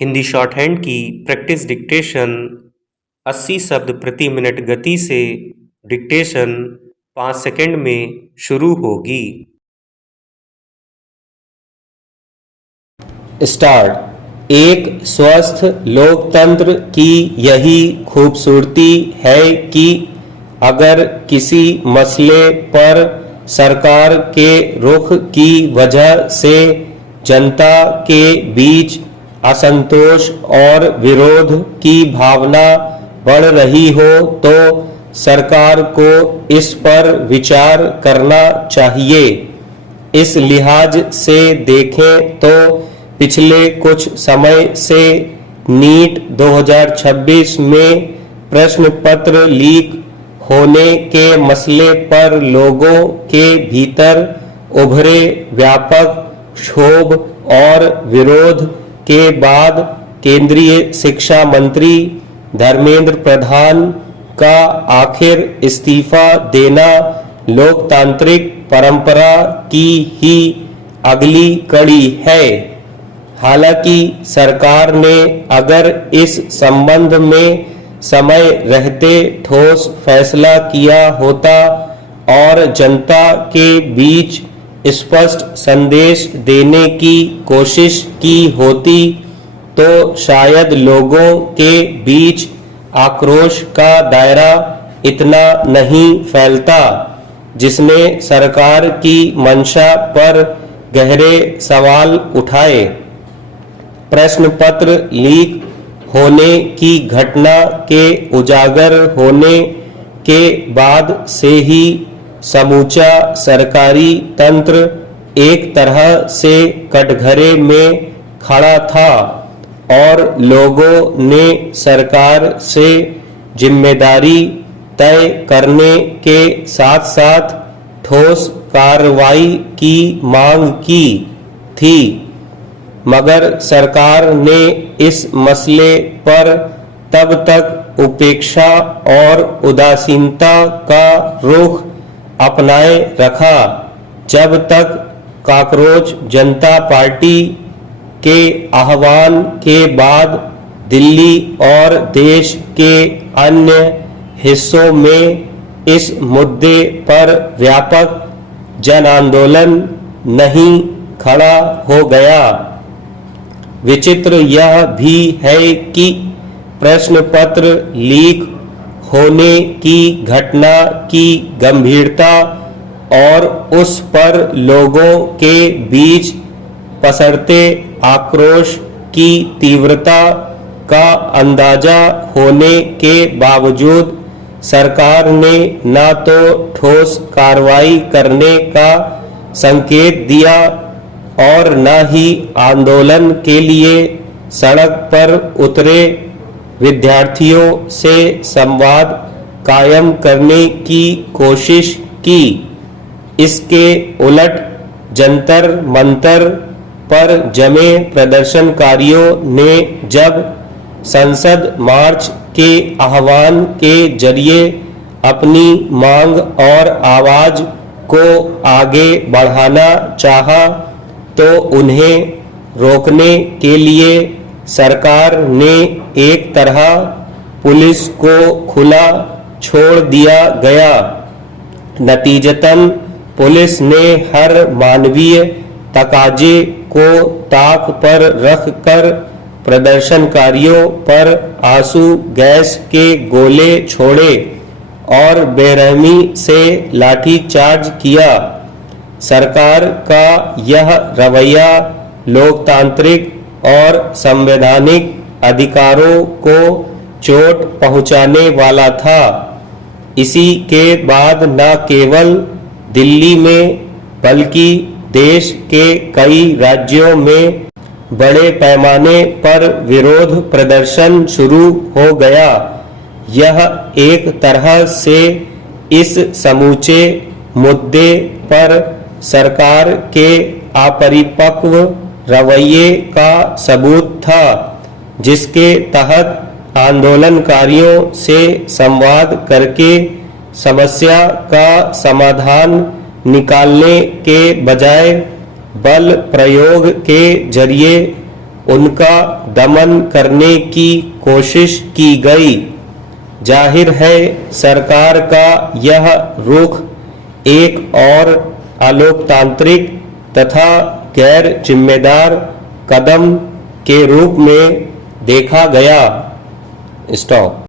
Hindi short hand की practice dictation 80 शब्द प्रति मिनट गति से डिक्टेशन 5 सेकंड में शुरू होगी। स्टार्ट। एक स्वस्थ लोकतंत्र की यही खूबसूरती है कि अगर किसी मसले पर सरकार के रुख की वजह से जनता के बीच असंतोष और विरोध की भावना बढ़ रही हो तो सरकार को इस पर विचार करना चाहिए। इस लिहाज से देखें तो पिछले कुछ समय से नीट 2026 में प्रश्न पत्र लीक होने के मसले पर लोगों के भीतर उभरे व्यापक क्षोभ और विरोध के बाद केंद्रीय शिक्षा मंत्री धर्मेंद्र प्रधान का आखिर इस्तीफा देना लोकतांत्रिक परंपरा की ही अगली कड़ी है। हालांकि सरकार ने अगर इस संबंध में समय रहते ठोस फैसला किया होता और जनता के बीच स्पष्ट संदेश देने की कोशिश की होती तो शायद लोगों के बीच आक्रोश का दायरा इतना नहीं फैलता, जिसने सरकार की मंशा पर गहरे सवाल उठाए। प्रश्न पत्र लीक होने की घटना के उजागर होने के बाद से ही समूचा सरकारी तंत्र एक तरह से कटघरे में खड़ा था और लोगों ने सरकार से जिम्मेदारी तय करने के साथ साथ ठोस कार्रवाई की मांग की थी, मगर सरकार ने इस मसले पर तब तक उपेक्षा और उदासीनता का रुख अपनाए रखा जब तक कॉकरोच जनता पार्टी के आह्वान के बाद दिल्ली और देश के अन्य हिस्सों में इस मुद्दे पर व्यापक जन आंदोलन नहीं खड़ा हो गया। विचित्र यह भी है कि प्रश्न पत्र लीक होने की घटना की गंभीरता और उस पर लोगों के बीच पसरते आक्रोश की तीव्रता का अंदाजा होने के बावजूद सरकार ने न तो ठोस कार्रवाई करने का संकेत दिया और न ही आंदोलन के लिए सड़क पर उतरे विद्यार्थियों से संवाद कायम करने की कोशिश की। इसके उलट जंतर मंतर पर जमे प्रदर्शनकारियों ने जब संसद मार्च के आह्वान के जरिए अपनी मांग और आवाज को आगे बढ़ाना चाहा तो उन्हें रोकने के लिए सरकार ने एक तरह पुलिस को खुला छोड़ दिया गया। नतीजतन पुलिस ने हर मानवीय तकाजे को ताक पर रखकर प्रदर्शनकारियों पर आंसू गैस के गोले छोड़े और बेरहमी से लाठीचार्ज किया। सरकार का यह रवैया लोकतांत्रिक और संवैधानिक अधिकारों को चोट पहुंचाने वाला था। इसी के बाद न केवल दिल्ली में बल्कि देश के कई राज्यों में बड़े पैमाने पर विरोध प्रदर्शन शुरू हो गया। यह एक तरह से इस समूचे मुद्दे पर सरकार के अपरिपक्व रवैये का सबूत था, जिसके तहत आंदोलनकारियों से संवाद करके समस्या का समाधान निकालने के बजाय बल प्रयोग के जरिए उनका दमन करने की कोशिश की गई। जाहिर है सरकार का यह रुख एक और अलोकतांत्रिक तथा गैर जिम्मेदार कदम के रूप में देखा गया। स्टॉप।